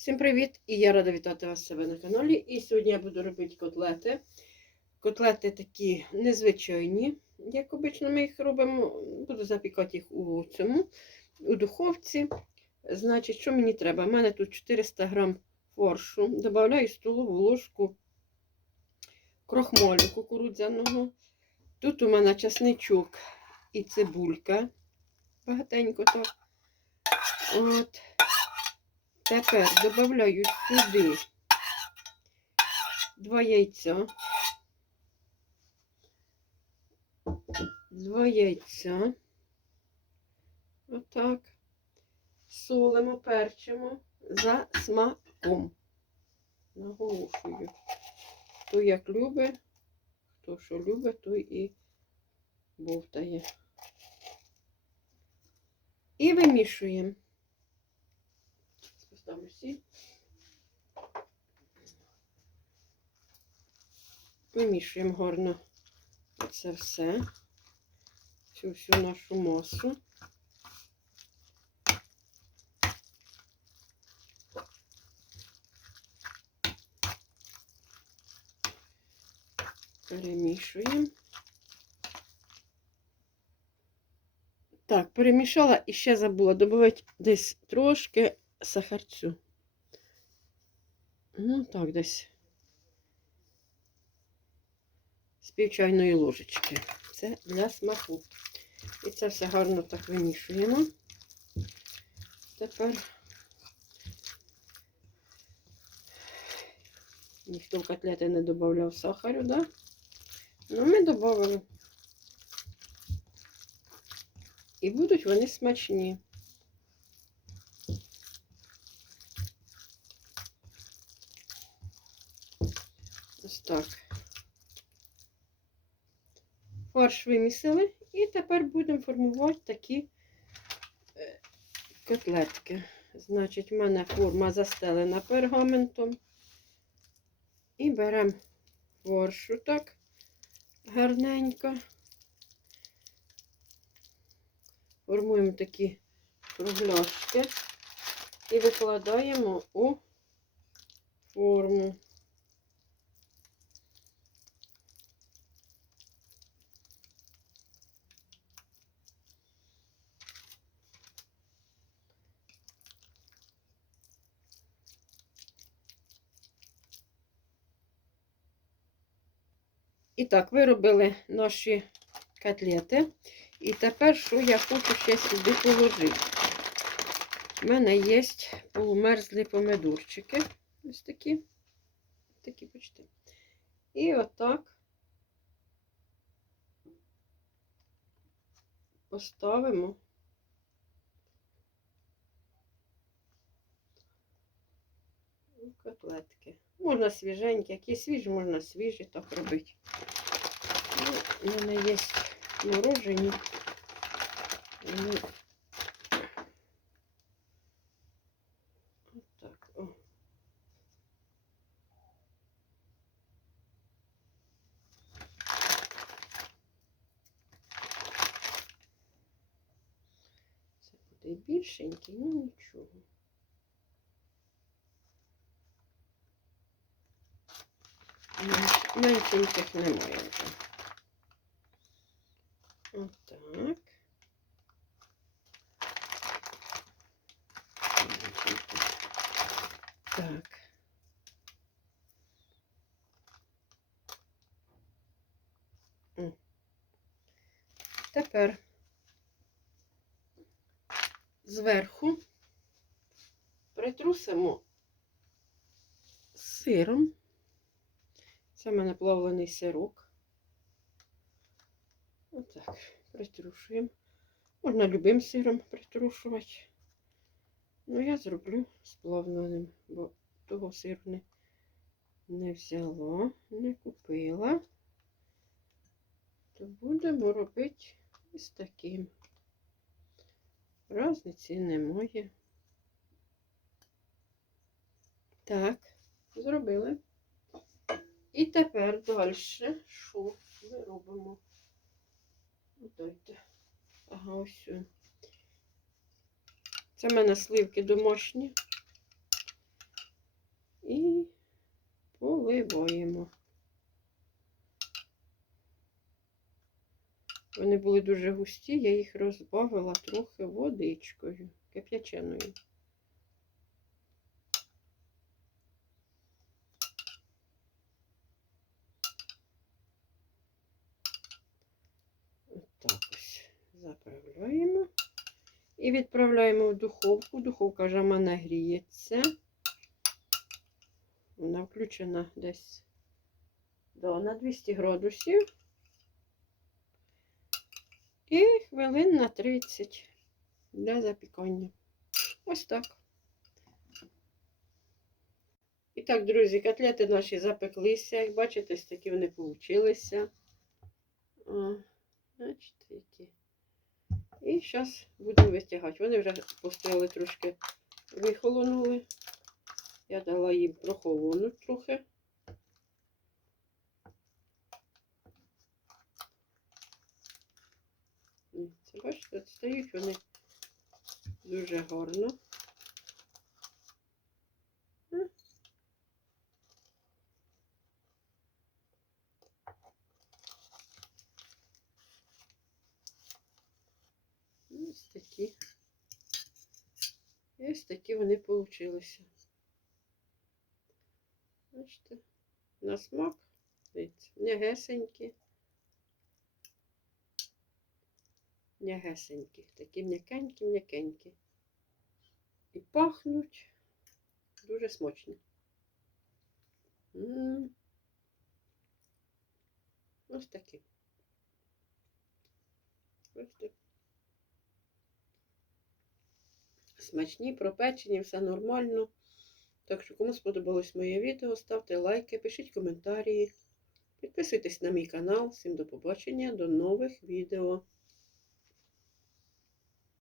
Всім привіт! І я рада вітати вас себе на каналі. І сьогодні я буду робити котлети. Котлети такі незвичайні, як обично ми їх робимо. Буду запікати їх у цьому, у духовці. Значить, що мені треба? У мене тут 400 грам форшу. Добавляю столову ложку крохмалю кукурудзяного. Тут у мене часничок і цибулька. Багатенько так. Тепер додаю сюди два яйця. Два яйця. Отак. Солимо, перчимо за смаком. Наголошую. Хто як любить, хто що любить, той і бовтає. І вимішуємо. Поставлю сіль. Вимішуємо гарно це все, цю всю нашу масу. Перемішуємо. Так, перемішала і ще забула додати десь трошки сахарцю. Ну, так, десь з пів ложечки. Це для смаку. І це все гарно так вимішуємо. Тепер ніхто в котлети не додавав сахару, да? Ну, ми додали. І будуть вони смачні. Ось так. Фарш вимісили і тепер будемо формувати такі е, котлетки. Значить, в мене форма застелена пергаментом. І беремо форшу так гарненько. Формуємо такі кругляшки і викладаємо у форму. І так, виробили наші котлети. І тепер, що я хочу ще сюди положити? У мене є полумерзлі помидорчики. Ось такі. Такі почти. І отак поставимо. Котлетки. Можна свіженькі, які свіжі, можна свіжі так робити. Мене є морожені. Ну, отак, о. Це буде більшенький, ну нічого. Менш- Меншеньких немає вже. Отак. Так. Тепер зверху притрусимо сиром. Це в мене плавлений сирок. Отак, притрушуємо. Можна любим сиром притрушувати. Ну, я зроблю з бо того сиру не, не взяла, не купила. То будемо робити ось таким. Разниці немає. Так, зробили. І тепер далі, що ми робимо? Дайте. Ага, ось. Це в мене сливки домашні. І поливаємо. Вони були дуже густі, я їх розбавила трохи водичкою, кип'яченою. Заправляємо. І відправляємо в духовку. Духовка вже в мене гріється. Вона включена десь да, на 200 градусів. І хвилин на 30 для запікання. Ось так. І так, друзі, котлети наші запеклися. Як бачите, такі вони получилися. О, бачите, які. І зараз будемо витягати. Вони вже постояли трошки вихолонули. Я дала їм прохолону трохи. Це бачите, стають вони дуже гарно. М. Ось такі. І Ось такі вони получилися. Бачите, на смак, м'ягесенькі. М'ягесенькі, такі м'якенькі, м'якенькі. І пахнуть дуже смачно. Ось такі. Ось такі. Смачні, пропечені, все нормально. Так що, кому сподобалось моє відео, ставте лайки, пишіть коментарі, підписуйтесь на мій канал. Всім до побачення, до нових відео.